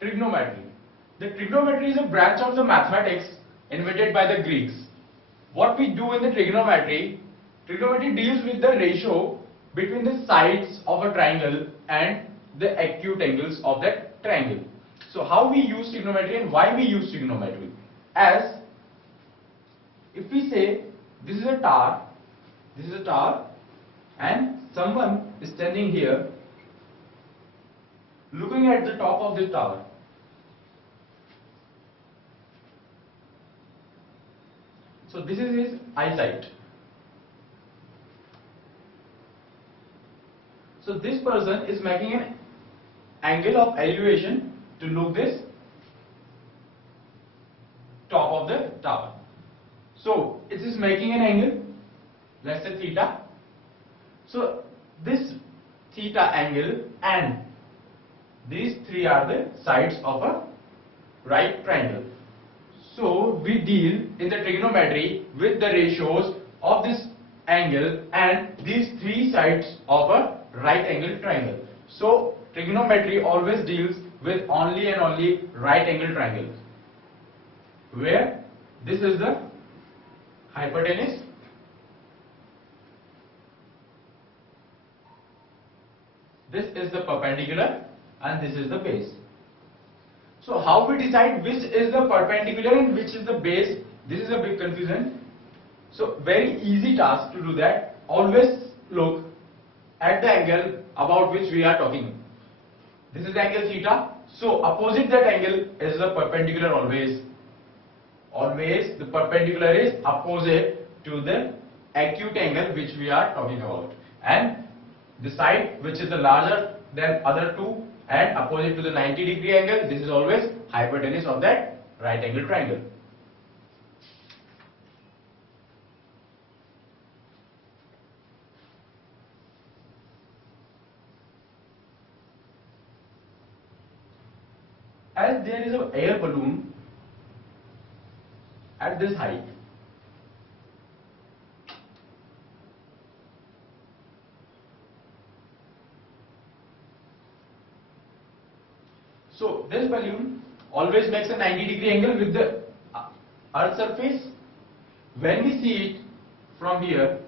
Trigonometry. The trigonometry is a branch of the mathematics invented by the Greeks. What we do in the trigonometry deals with the ratio between the sides of a triangle and the acute angles of that triangle. So how we use trigonometry and why we use trigonometry? As if we say this is a tower, and someone is standing here looking at the top of this tower. So this is his eyesight. So this person is making an angle of elevation to look this top of the tower. So it is making an angle, let's say theta. So this theta angle and these three are the sides of a right triangle. So we deal in the trigonometry with the ratios of this angle and these three sides of a right angle triangle. So trigonometry always deals with only and only right angle triangles, where this is the hypotenuse, this is the perpendicular, and this is the base. So how we decide which is the perpendicular and which is the base? This is a big confusion. So very easy task to do that. Always look at the angle about which we are talking. This is the angle theta. So opposite that angle is the perpendicular always. Always the perpendicular is opposite to the acute angle which we are talking about. And the side which is the larger than other two and opposite to the 90-degree angle, this is always hypotenuse of that right angle triangle. As there is an air balloon at this height, so this balloon always makes a 90-degree angle with the earth surface. When we see it from here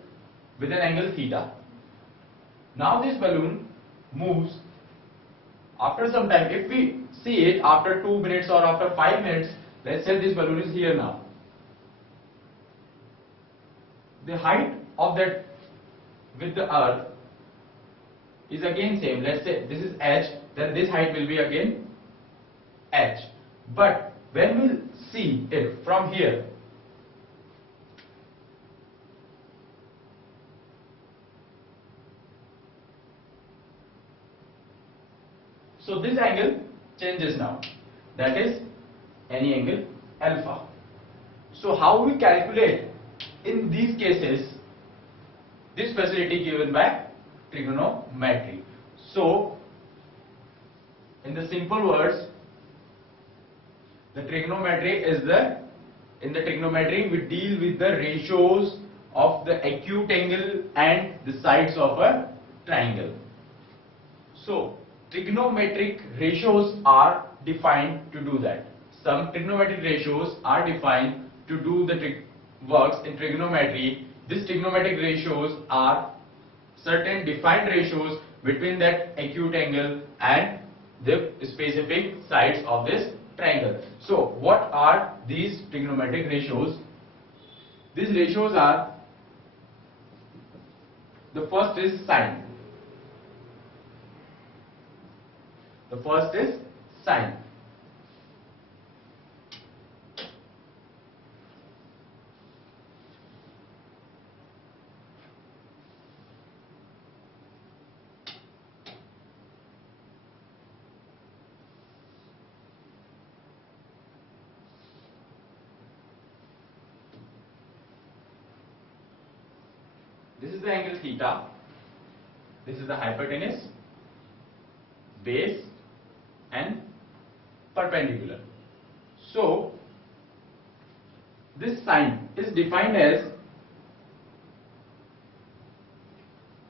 with an angle theta, now this balloon moves after some time. If we see it after 2 minutes or after 5 minutes, let's say this balloon is here now. The height of that with the earth is again same. Let's say this is h, then this height will be again h. But when we see it from here, so this angle changes now. That is any angle alpha. So how we calculate in these cases? This facility given by trigonometry. So in the simple words, the trigonometry is in the trigonometry we deal with the ratios of the acute angle and the sides of a triangle. So trigonometric ratios are defined to do that. Some trigonometric ratios are defined to do the works in trigonometry. These trigonometric ratios are certain defined ratios between that acute angle and the specific sides of this triangle. So what are these trigonometric ratios? These ratios are, the first is sine. The first is sine. This is the angle theta. This is the hypotenuse, base, and perpendicular. So this sine is defined as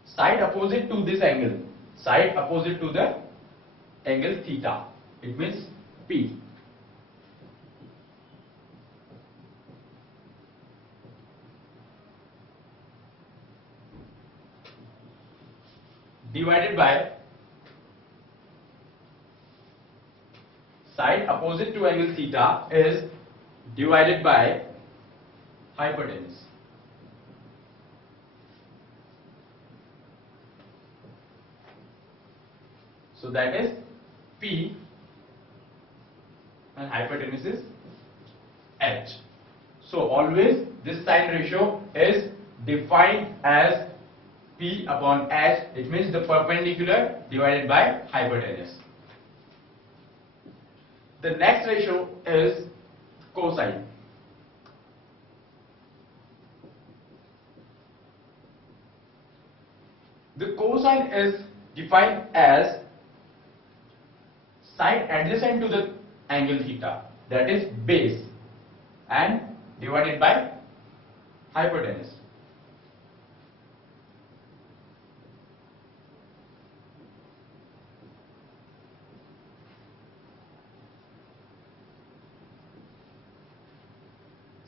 side opposite to this angle, side opposite to the angle theta. It means P. Divided by side opposite to angle theta is divided by hypotenuse. So that is P and hypotenuse is H. So always this sine ratio is defined as P upon H. It means the perpendicular divided by hypotenuse. The next ratio is cosine. The cosine is defined as side adjacent to the angle theta, that is base, and divided by hypotenuse.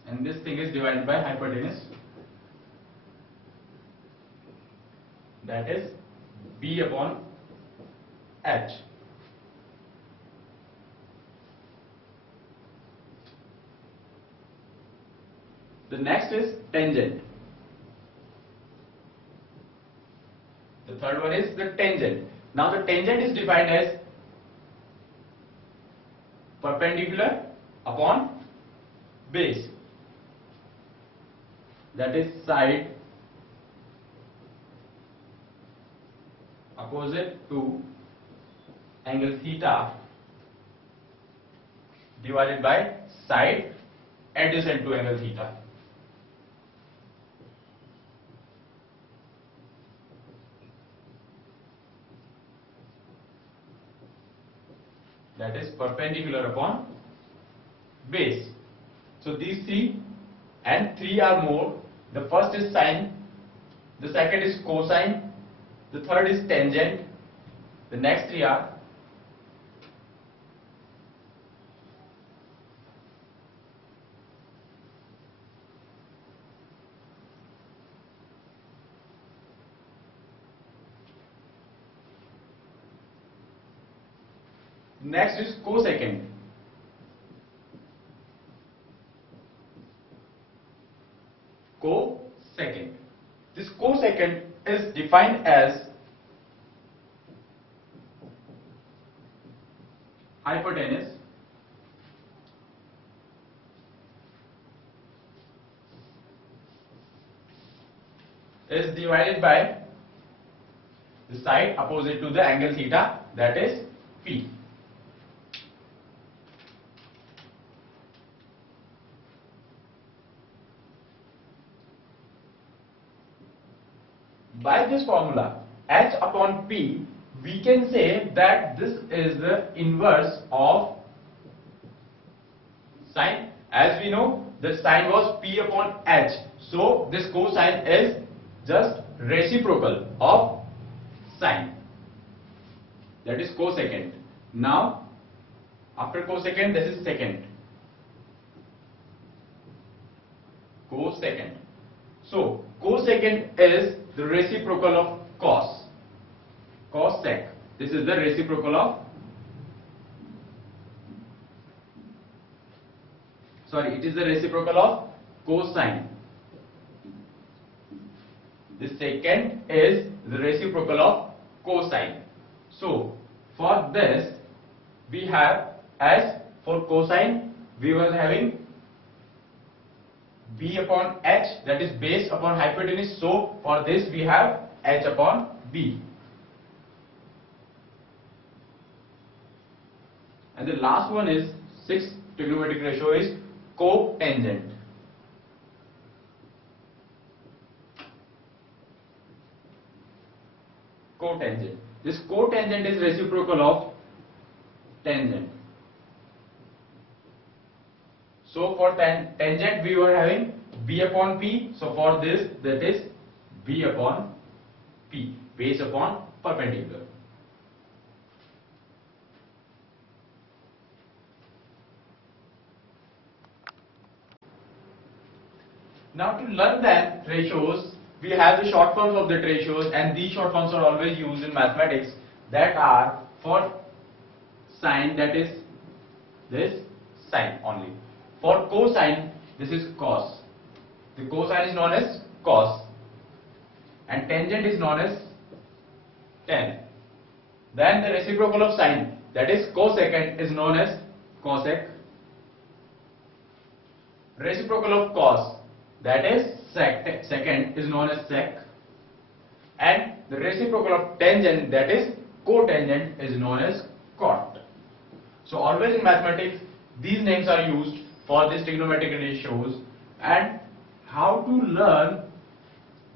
And this thing is divided by hypotenuse, that is B upon H. The next is tangent. The third one is the tangent. Now the tangent is defined as perpendicular upon base, that is side opposite to angle theta divided by side adjacent to angle theta. That is perpendicular upon base. So these three and three are more. The first is sine, the second is cosine, the third is tangent, the next three are next is cosecant. Cosecant. This cosecant is defined as hypotenuse is divided by the side opposite to the angle theta, that is P. By this formula H upon P, we can say that this is the inverse of sine. As we know, the sine was P upon H, so this cosine is just reciprocal of sine, that is cosecant. Now after cosecant, this is secant, cosecant. So cosecant is the reciprocal of cos, cosec. This is the reciprocal of, it is the reciprocal of cosine. The secant is the reciprocal of cosine. So for this we have, as for cosine we were having B upon H, that is base upon hypotenuse. So for this we have H upon B. And the last one is sixth trigonometric ratio is cotangent. Cotangent. This cotangent is reciprocal of tangent. So for tangent we were having B upon P. So for this, that is B upon P, base upon perpendicular. Now to learn that ratios, we have the short forms of the ratios, and these short forms are always used in mathematics, that are for sine, that is this sine only. For cosine, this is cos. The cosine is known as cos, and tangent is known as tan. Then the reciprocal of sine, that is cosecant, is known as cosec. Reciprocal of cos, that is secant, is known as sec. And the reciprocal of tangent, that is cotangent, is known as cot. So always in mathematics, these names are used for these trigonometric ratios. And how to learn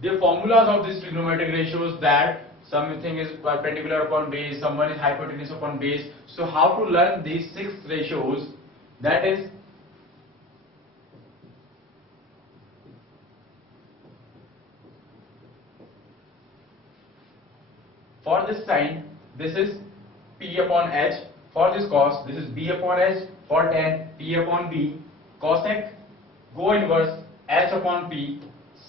the formulas of these trigonometric ratios, that something is perpendicular upon base, someone is hypotenuse upon base. So how to learn these 6 ratios, that is for this sine, this is P upon H. For this cos, this is B upon H. For tan, P upon B. Cosec, go inverse H upon P.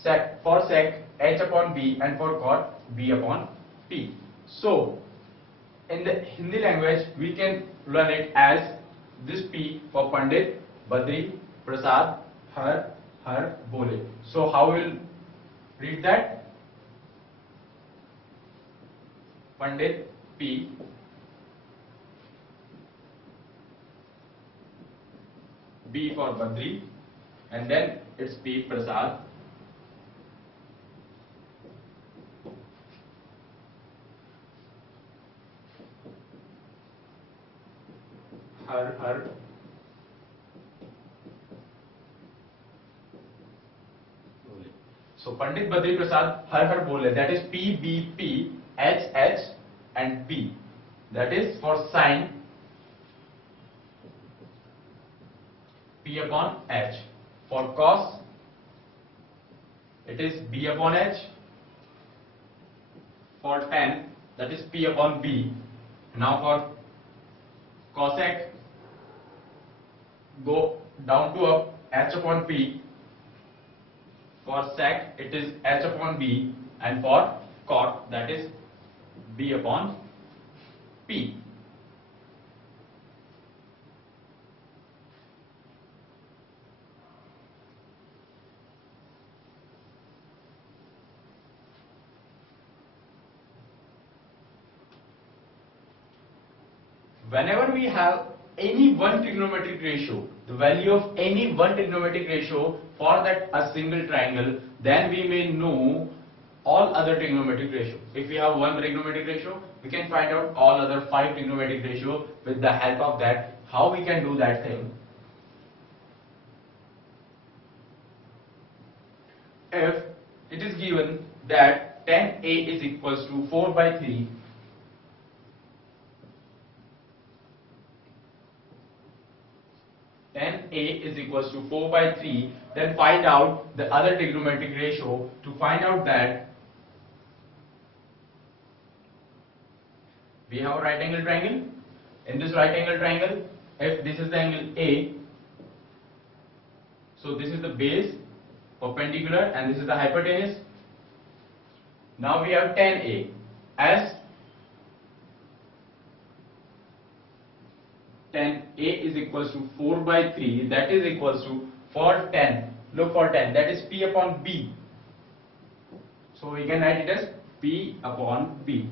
Sec, for sec, H upon B. And for cot, B upon P. So in the Hindi language, we can learn it as this P for Pandit, Badri, Prasad, Har, Bole. So how we will read that? Pandit P, B for Badri, and then it's P Prasad, Har, so Pandit Badri Prasad Har Bole, that is P B P H and B, that is for sine, P upon H. For cos, it is B upon H. For tan, that is P upon B. Now for cosec, go down to up, H upon P. For sec, it is H upon B. And for cot, that is B upon P. Whenever we have any one trigonometric ratio, the value of any one trigonometric ratio for that a single triangle, then we may know all other trigonometric ratio. If we have one trigonometric ratio, we can find out all other 5 trigonometric ratio with the help of that. How we can do that thing? If it is given that tan A is equals to 4 by 3, tan A is equals to 4 by 3, then find out the other trigonometric ratio. To find out that, we have a right angle triangle. In this right angle triangle, if this is the angle A, so this is the base, perpendicular, and this is the hypotenuse. Now we have tan A as tan A is equals to 4 by 3, that is equals to, for tan, look for tan, that is P upon B. So we can write it as P upon B.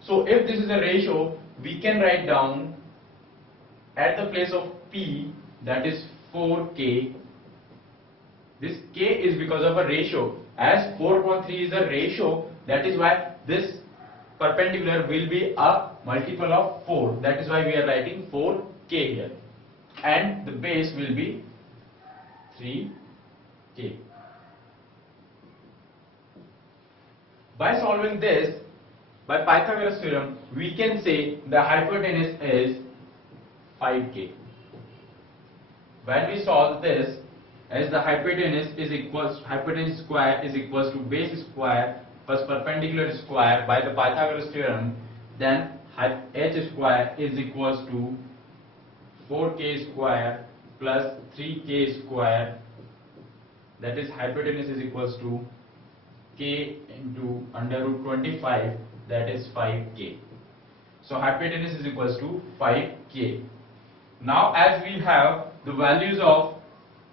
So if this is a ratio, we can write down at the place of P, that is 4K. This K is because of a ratio. As 4.3 is a ratio, that is why this perpendicular will be a multiple of 4. That is why we are writing 4K here. And the base will be 3K. By solving this, by Pythagoras theorem, we can say the hypotenuse is 5K. When we solve this, as the hypotenuse square is equals to base square plus perpendicular square by the Pythagoras theorem, then h square is equals to 4K square plus 3K square that is hypotenuse is equals to k into under root 25, that is 5k. So hypotenuse is equals to 5k. Now as we have the values of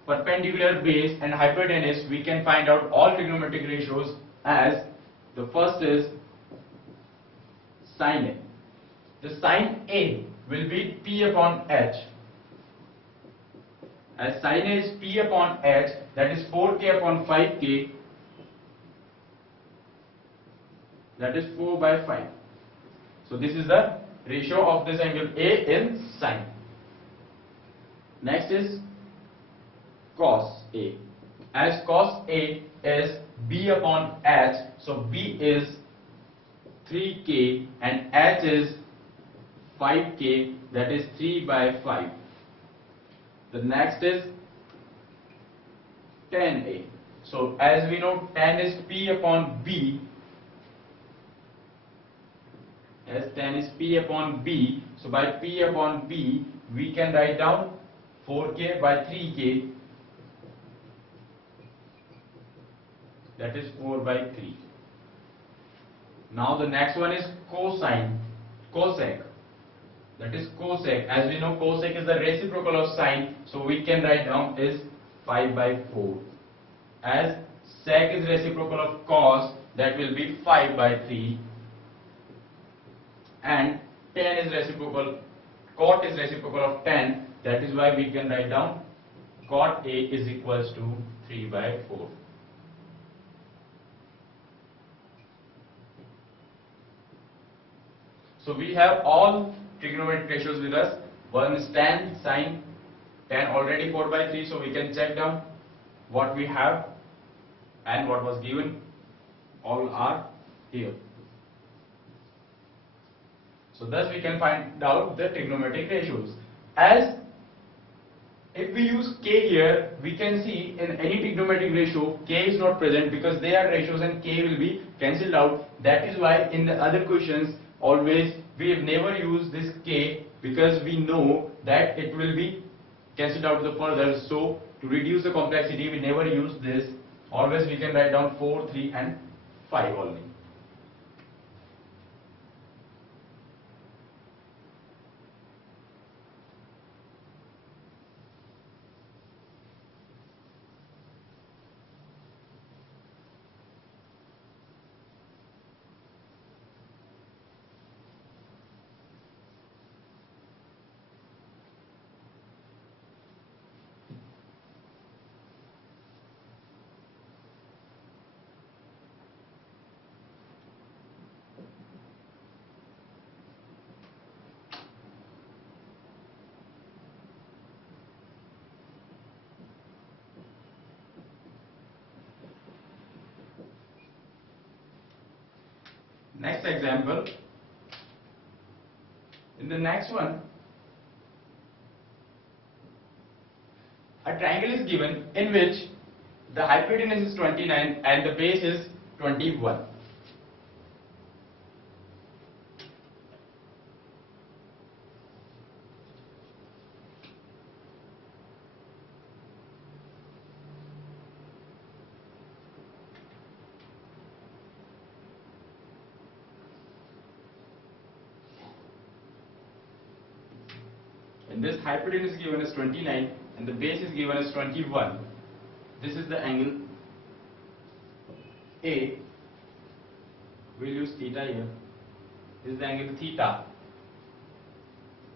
perpendicular base and hypotenuse, we can find out all trigonometric ratios. As the first is sin A. The sin A will be P upon H. As sin A is P upon H, that is 4k upon 5k, that is 4 by 5. So this is the ratio of this angle A in sin. Next is cos A. As cos A is B upon H, so B is 3k and H is 5k, that is 3 by 5. The next is tan A. So as we know, tan is P upon B. As tan is P upon B, so by P upon B we can write down 4k by 3k, that is 4 by 3. Now the next one is cosec. That is cosec. As we know, cosec is the reciprocal of sine, so we can write down is 5 by 4. As sec is reciprocal of cos, that will be 5 by 3. And tan is reciprocal, cot is reciprocal of tan, that is why we can write down cot A is equals to 3 by 4. So we have all trigonometric ratios with us. One is tan, sine, tan already 4 by 3, so we can check down what we have and what was given. All are here. So thus we can find out the trigonometric ratios. As if we use k here, we can see in any trigonometric ratio k is not present because they are ratios and k will be cancelled out. That is why in the other questions always we have never used this k, because we know that it will be cancelled out the further. So to reduce the complexity we never use this. Always we can write down 4, 3 and 5 only. Next example. In the next one, a triangle is given in which the hypotenuse is 29 and the base is 21. And this hypotenuse is given as 29 and the base is given as 21. This is the angle A. We'll use theta here. This is the angle theta.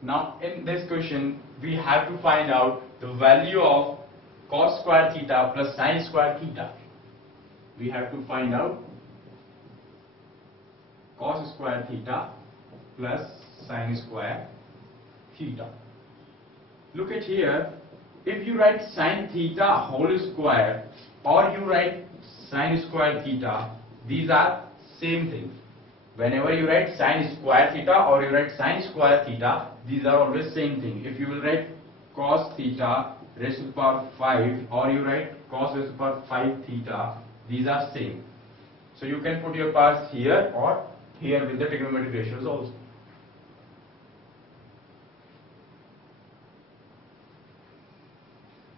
Now in this question we have to find out the value of cos square theta plus sin square theta. We have to find out cos square theta plus sin square theta. Look at here, if you write sin theta whole square or you write sin square theta, these are same thing. Whenever you write sin square theta or you write sin square theta, these are always same thing. If you will write cos theta raised to the power 5 or you write cos raised to the power 5 theta, these are same. So you can put your powers here or here with the trigonometric ratios also.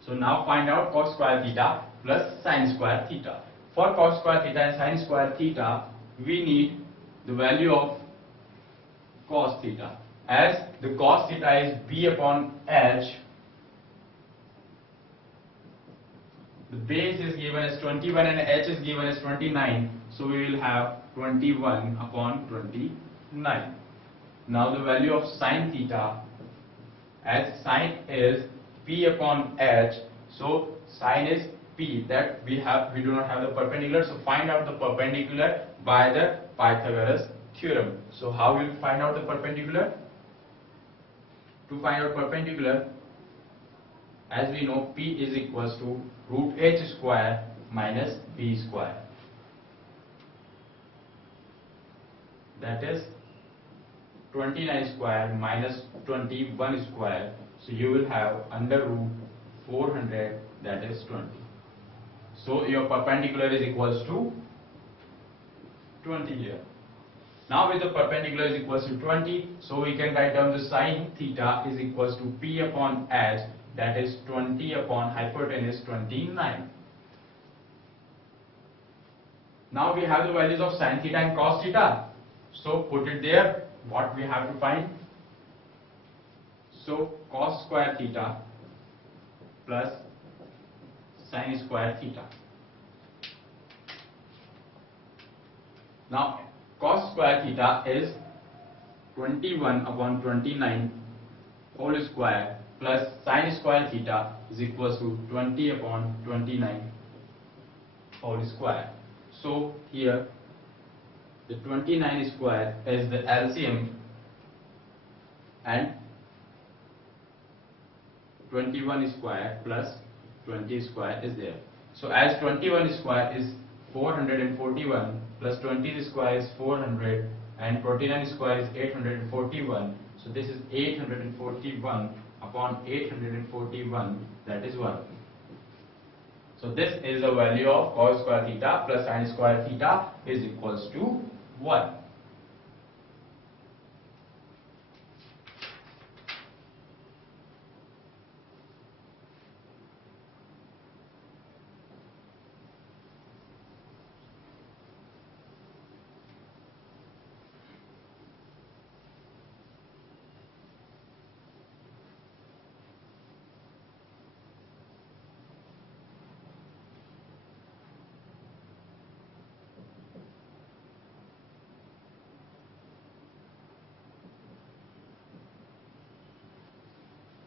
So now find out cos square theta. plus sine square theta. For cos square theta and sine square theta, we need the value of cos theta. As the cos theta is b upon h, the base is given as 21 and h is given as 29, so we will have 21 upon 29. Now the value of sine theta, as sine is p upon h, so sine is p, that we do not have the perpendicular, so find out the perpendicular by the Pythagoras theorem. So how will we find out the perpendicular? To find out perpendicular, as we know, p is equals to root h square minus b square, that is 29 square minus 21 square, so you will have under root 400, that is 20. So your perpendicular is equals to 20 here. Now with the perpendicular is equals to 20, so we can write down the sine theta is equals to p upon h, that is 20 upon hypotenuse 29. Now we have the values of sine theta and cos theta, so put it there. What we have to find? So cos square theta plus sine square theta. Now cos square theta is 21 upon 29 whole square plus sine square theta is equals to 20 upon 29 whole square. So here the 29 square is the LCM and 21 square plus 20 square is there. So as 21 square is 441 plus 20 square is 400 and 49 square is 841. So this is 841 upon 841, that is 1. So this is the value of cos square theta plus sine square theta is equals to 1.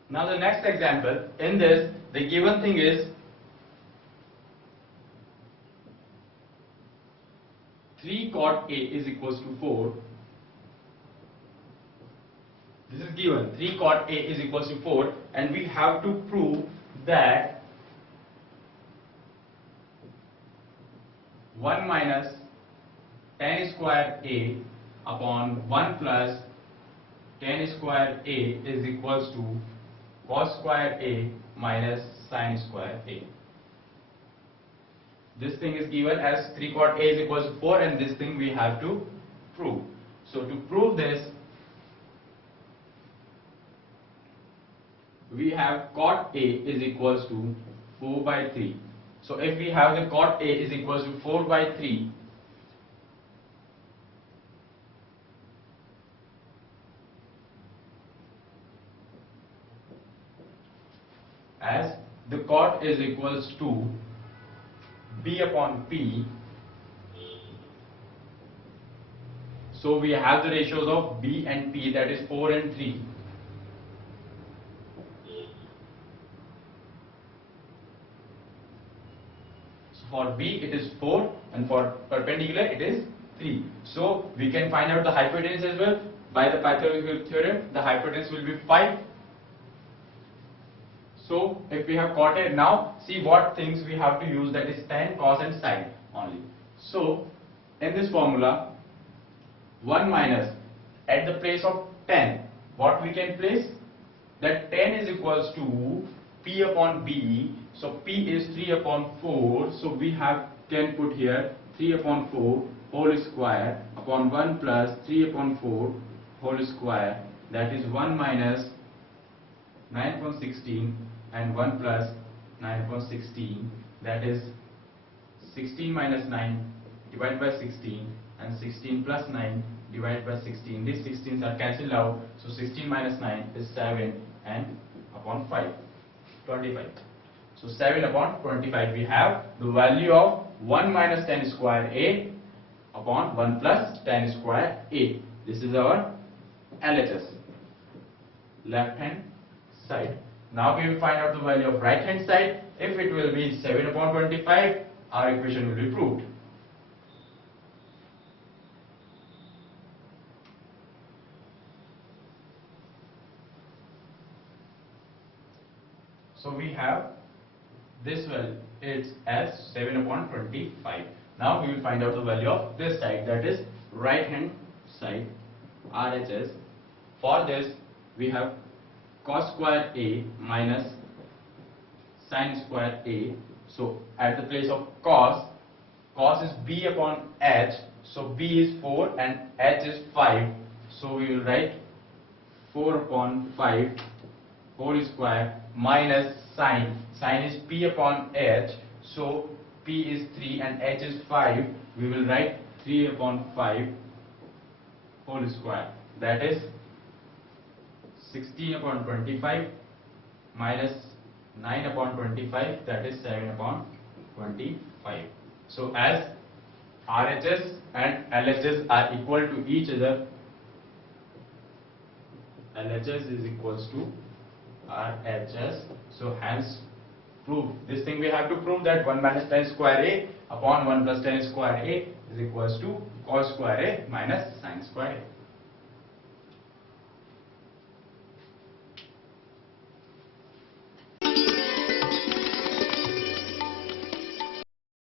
Now the next example, in this the given thing is 3 cot A is equals to 4. This is given, 3 cot A is equals to 4, and we have to prove that 1 minus tan square A upon 1 plus tan square A is equals to cos square A minus sine square A. This thing is given as 3 cot A is equals to 4, and this thing we have to prove. So to prove this, we have cot A is equals to 4 by 3. So if we have the cot A is equals to 4 by 3, as the cot is equals to B upon P, so we have the ratios of B and P, that is 4 and 3. So for B it is 4 and for perpendicular it is 3. So we can find out the hypotenuse as well by the Pythagorean theorem. The hypotenuse will be 5. So if we have cot A, now see what things we have to use, that is tan, cos and sine only. So in this formula, 1 minus, at the place of tan, what we can place? That tan is equals to P upon B, so P is 3 upon 4, so we can put here 3 upon 4 whole square upon 1 plus 3 upon 4 whole square, that is 1 minus 9 upon 16 and 1 plus 9 upon 16, that is 16 minus 9 divided by 16 and 16 plus 9 divided by 16. These 16s are cancelled out, so 16 minus 9 is 7 and upon 5, 25. So 7 upon 25 we have the value of 1 minus tan square A upon 1 plus tan square A. This is our LHS, left hand side. Now we will find out the value of right hand side. If it will be 7 upon 25, our equation will be proved. So we have this value, it's as 7 upon 25. Now we will find out the value of this side, that is right hand side, RHS. For this we have cos square A minus sin square A. So at the place of cos is B upon H. So B is 4 and H is 5. So we will write 4 upon 5 whole square minus sin is P upon H. So P is 3 and H is 5. We will write 3 upon 5 whole square, that is 16 upon 25 minus 9 upon 25, that is 7 upon 25. So as RHS and LHS are equal to each other, LHS is equals to RHS. So hence prove this thing, we have to prove that 1 minus tan square A upon 1 plus tan square A is equals to cos square A minus sin square A.